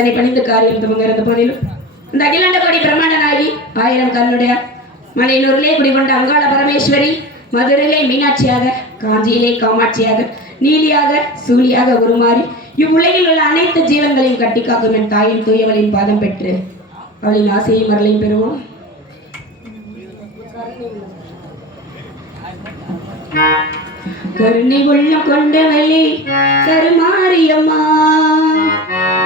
அதனை பணிந்து காரியம் துவங்கிறது போதிலும் இந்த அகிலாண்ட கோடி பிரம்மாண்ட ஆயிரம் கல்லுடைய மலையனூரிலே குடிகொண்ட அங்காள பரமேஸ்வரி மதுரையிலே மீனாட்சியாக காஞ்சியிலே காமாட்சியாக நீலியாக சூழியாக உருமாறி இவ்வுலகில் உள்ள அனைத்து ஜீவன்களையும் கட்டி காக்கும் என் தாயின் தூயவளின் பாதம் பெற்று அவளின் ஆசையும் மரலையும் பெறுவோம் Thank you. கருணை உள்ளம் கொண்டவளே கருமாரியம்மா.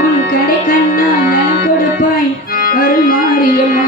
உன் கடை கண்ணால் நலம் கொடுப்பாய் அருள் மாரியம்மா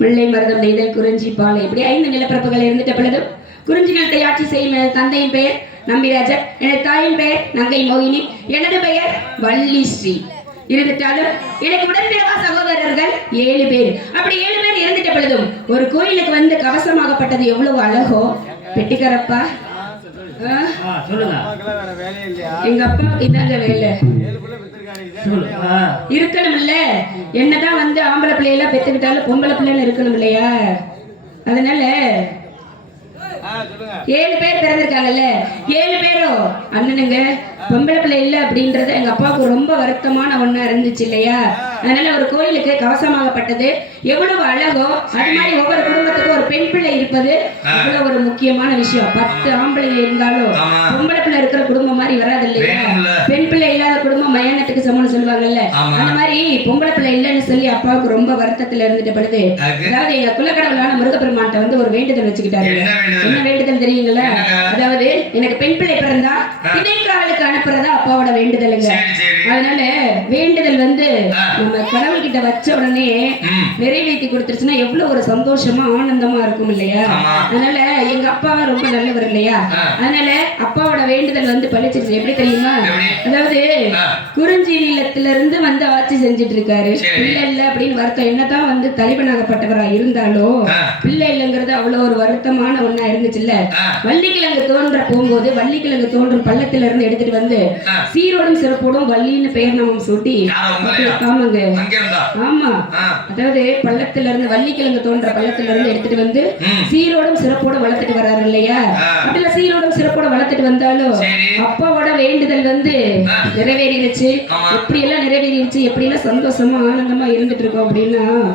முல்லை மருதம் நெய்தல் குறிஞ்சி பாலை. இப்படி ஐந்து நிலப்பரப்புகள் இருந்துட்ட பொழுதும் குறிஞ்சி நிலத்தை ஆட்சி செய்யும் எனது தந்தையின் பெயர் நம்பிராஜர் எனது தாயின் பெயர் நங்கை மோகினி எனது பெயர் வள்ளி ஸ்ரீ. இருந்துட்டாலும் எனக்கு உடன்பிறவா சகோதரர்கள் ஏழு பேர். அப்படி ஏழு பேர் இருந்துட்ட பொழுதும் ஒரு கோயிலுக்கு வந்து கவசமாகப்பட்டது எவ்வளவு அழகோ. பெட்டிக்கரப்பா. எங்க அப்பாவுக்கு இதாங்க வேலை. இருக்கணும் இல்ல என்னதான் வந்து ஆம்பளை பிள்ளையெல்லாம் பெத்துக்கிட்டாலும் பொம்பளை பிள்ளைன்னு இருக்கணும் இல்லையா அதனால ஏழு பேர் பிறந்திருக்காங்கல்ல. ஏழு பேரும் அண்ணனுங்க பொம்பளை பிள்ளை இல்ல அப்படின்றது எங்க அப்பாவுக்கு ரொம்ப வருத்தமான ஒண்ணா இருந்துச்சு இல்லையா? அதனால ஒரு கோயிலுக்கு கவசமாகப்பட்டது எவ்வளவு அழகோ அது மாதிரி ஒவ்வொரு குடும்பத்துக்கும் ஒரு பெண் பிள்ளை இருப்பது அவ்வளவு ஒரு முக்கியமான விஷயம் பத்து ஆம்பளைங்க இருந்தாலும். பொம்பளை பிள்ளை இருக்கிற குடும்பம் மாதிரி வராது இல்லையா. பெண் பிள்ளை இல்லாத குடும்பம் மயானத்துக்கு சமம்னு சொல்லுவாங்கல்ல. அந்த மாதிரி பொம்பளை பிள்ளை இல்லைன்னு சொல்லி அப்பாவுக்கு ரொம்ப வருத்தத்துல இருந்துட்ட அதுக்கு? அதாவது எங்க குலக்கடவுளான முருகப்பெருமான்ட்ட வந்து ஒரு வேண்டுதல் வச்சுக்கிட்டாரு என்ன வேண்டுதல்? தெரியுங்களா? அதாவது எனக்கு பெண் பிள்ளை பிறந்தா இடைக்காவலுக்கு அனுப்புறதா அப்பாவோட வேண்டுதலுங்க அதனால வேண்டுதல் வந்து una cara கிட்ட வச்ச உடனே. நிறைவேற்றி கொடுத்துருச்சுன்னா எவ்வளவு ஒரு சந்தோஷமா ஆனந்தமா இருக்கும் இல்லையா. அதனால எங்க அப்பாவா ரொம்ப நல்லவர் இல்லையா. அதனால அப்பாவோட வேண்டுதல் வந்து பழிச்சிருச்சு எப்படி தெரியுமா? அதாவது. குறிஞ்சி நிலத்துல இருந்து வந்து ஆட்சி செஞ்சுட்டு இருக்காரு. பிள்ளை இல்ல அப்படின்னு வருத்தம் என்னதான் வந்து தலைவனாகப்பட்டவரா இருந்தாலும். பிள்ளை இல்லைங்கிறது அவ்வளவு ஒரு வருத்தமான ஒண்ணா இருந்துச்சுல்ல ஆ. வள்ளிக்கிழங்கு தோன்ற போகும்போது வள்ளிக்கிழங்கு தோன்றும் பள்ளத்துல இருந்து எடுத்துட்டு வந்து. சீரோடும் சிறப்போடும் வள்ளின்னு பெயர் நாமம் சூட்டி? ஆமாங்க ஆமா. அதாவது பள்ளத்துல இருந்து வள்ளிக்கிழங்கு தோன்ற பள்ளத்துல இருந்து எடுத்துட்டு வந்து. சீரோடும் சிறப்போடும் வளர்த்துட்டு வர்றாரு இல்லையா. அப்படில சீரோடும் சிறப்போட வளர்த்துட்டு வந்தாலும். அப்பாவோட வேண்டுதல் வந்து. நிறைவேறிடுச்சு. எப்படி எல்லாம் நிறைவேறிடுச்சு எப்படி எல்லாம் சந்தோஷமா ஆனந்தமா இருந்துட்டு இருக்கோம் அப்படின்னா.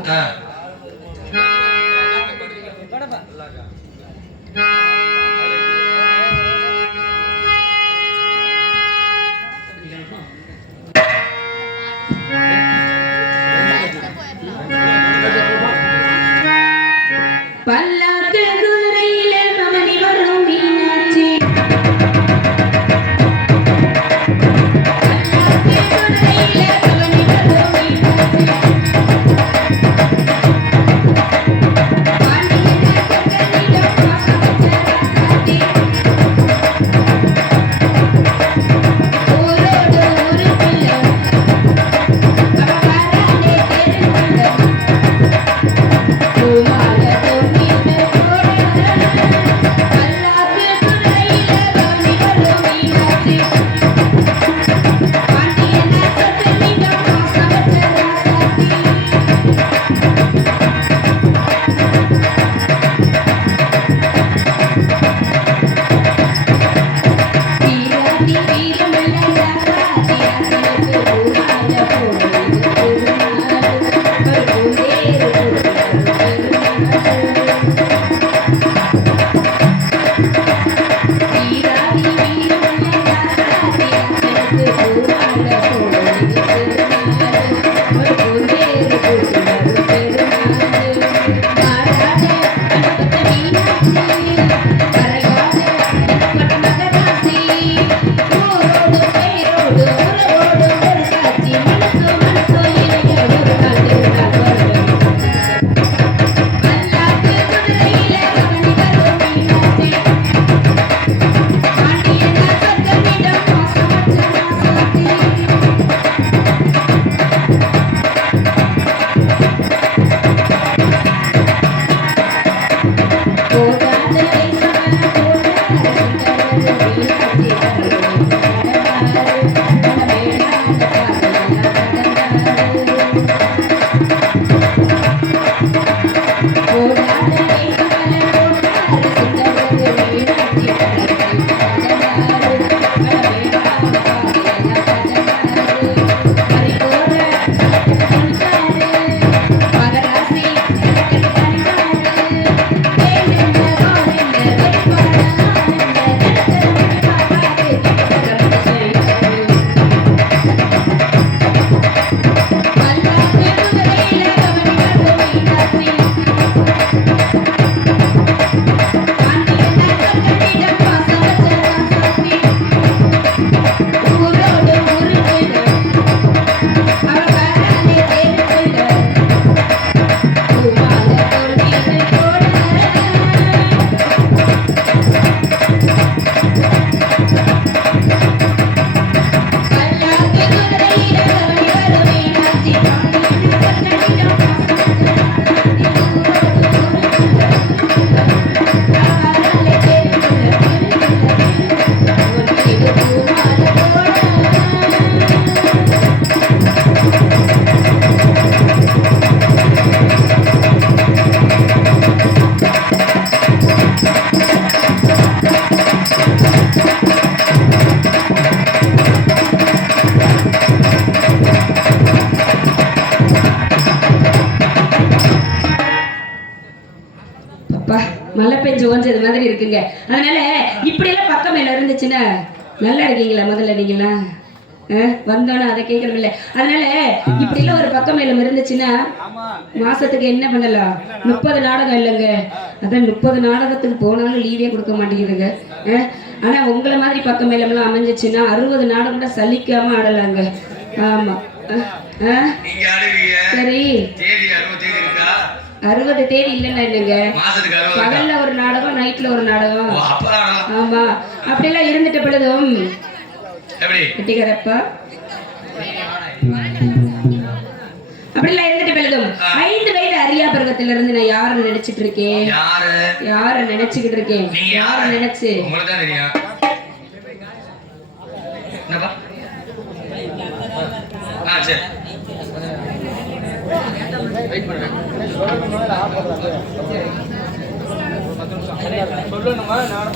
பல்லாக்கு Oh, மாதிரி இருக்குங்க. அதனால இப்படியெல்லாம் பக்கம் மேல இருந்துச்சுன்னா நல்லா இருக்கீங்களா முதல்ல நீங்களா வந்தோன்னே அதை கேட்கறதில்ல அதனால இப்படிலாம் ஒரு பக்கம் மேலம் இருந்துச்சுன்னா மாசத்துக்கு என்ன பண்ணலாம்? முப்பது நாடகம் இல்லைங்க. அதான் முப்பது நாடகத்துக்கு போனாலும் லீவே கொடுக்க மாட்டேங்குதுங்க. ஆனா உங்களை மாதிரி பக்கம் மேலம்லாம் அமைஞ்சிச்சுன்னா அறுபது நாடகம் கூட சலிக்காம ஆடலாங்க. ஆமா. சரி. அறுபது தேதி இல்லைன்னா இருக்கா? பகல்ல ஒரு நாடகம் நைட்ல ஒரு நாடகம். ஆமா. அப்படியெல்லாம் இருந்துட்ட பொழுதும் எப்படி? கட்டிக்கிறப்பா அப்படிலாம் இருந்துட்டு பொழுதும் ஐந்து வயது அரியா பருவத்துல இருந்து நான் யாரை நினைச்சிட்டு இருக்கேன்? யாரு? நினைச்சுக்கிட்டு இருக்கேன்? யார? நினைச்சு? என்னப்பா? சொல்லணுமா நான்